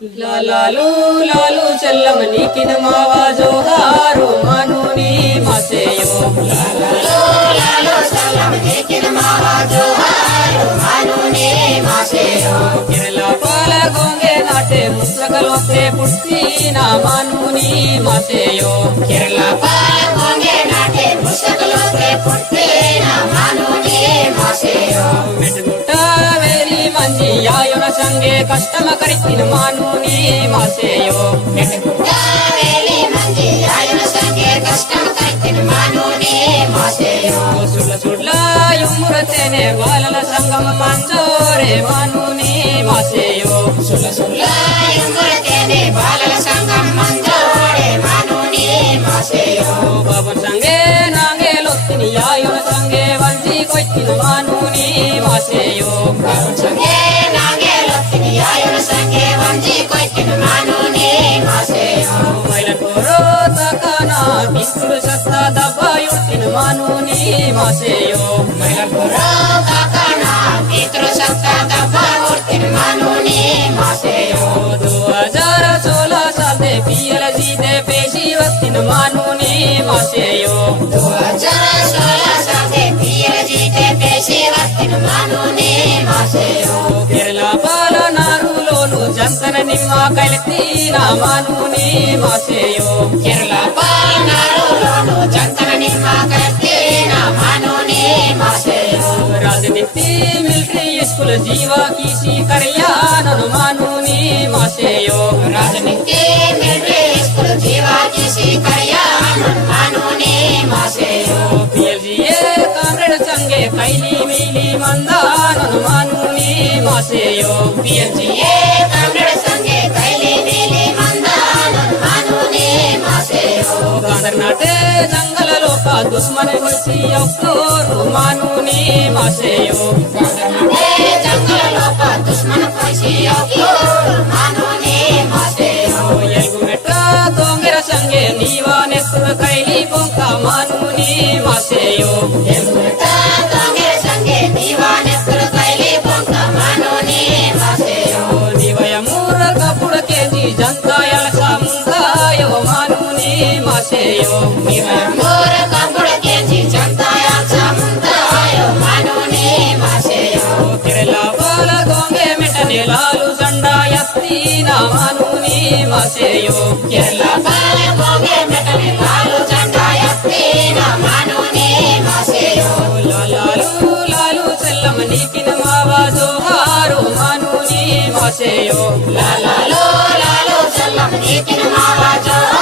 लालू लालू चल्लमनी किन मावा जोहारो मानुनी मासेयो लालू लालू चल्लमनी किन मावा जोहारो मानुनी मासेयो केरला पाल गोंगे नाटे मुस्लकलोते पुट्टीना मानुनी मासेयो केरला पाल गोंगे नाटे मुस्लकलोते पुट्टीना मानुनी मासेयो मेटगुट्टा वेली मंजी आयोन संगे कष्टम करितिन मानुनी मासेयो मेटगुट्टा वेली मंजी आयोन संगे कष्टम करितिन मानुनी मासेयो सुडला सुडला युमुरतेने बालल संगम मंजोरे मानुनी मासेयो सुडला सुडला युमुरतेने बालल संगम मंजोरे मानुनी मासेयो बाबन संगे नांगे लोत्तिनी आयोन संगे वंजी कोइतिन मानुनी मासेयो बाबन संगे नांगे लोत्तिनी आयोन संगे वंजी कोइतिन मानुनी मासेयो मैलन पोरो तकना बिंकुल सस्ता दब्बा युर्तिन मानुनी मासेयो मैलन पोरो तकना बिंकुल सस्ता दब्बा युर्तिन मानुनी मासेयो 2016 साल दे पीएलजी दे पेशी वक्तिन मानुनी मासेयो 2016 साल दे पीएलजी दे पेशी वक्तिन मानुनी मासेयो केरला पाल नारू लोनु जंतन निम्मा कैलतीना मानुनी मासेयो केरला पाल नारू लोनु जंतन निम्मा कैलतीना मानुनी मासेयो राजनीति मिलिट्री स्कूल जीवा किसी करियानन मानुनी मासेयो राजनीति मिलिट्री स्कूल जीवा किसी करियानन मानुनी मासेयो पीएलजीए कामरेड संगे कैली मिली मंदानन मानुनी मासेयो पीएलजीए कामरेड संगे कैली मिली मंदानन मानुनी मासेयो कांदरनाटे जंगल लोका दुश्मन होसी अक्तोर मानुनी मासेयो कांदरनाटे जंगल लोका दुश्मन होसी अक्तोर मानुनी मासेयो एल्गु मेट्टा तोंगेर संगे नीवा नेस्कुर कैली पोंका मानुनी मासेयो एल्गु मेट्टा तोंगेर संगे नीवा नेस्कुर कैली पोंका मानुनी मासेयो नीवय मूर कपुड़ केजी जनता यलसा मुंदायो मानुनी मासेयो नीवय मूर कपुड़ केजी जनता यलसा मुंदायो मानुनी मासेयो केरला पाल गोंगे मेटने लालू झंडा यत्तीना मानुनी मासेयो केरला पाल गोंगे मेटने लालू झंडा यत्तीना मानुनी मासेयो लालू लालू चल्लमनी किन मावा जोहारो मानुनी मासेयो लालू लालू चल्लमनी किन मावा जोहारो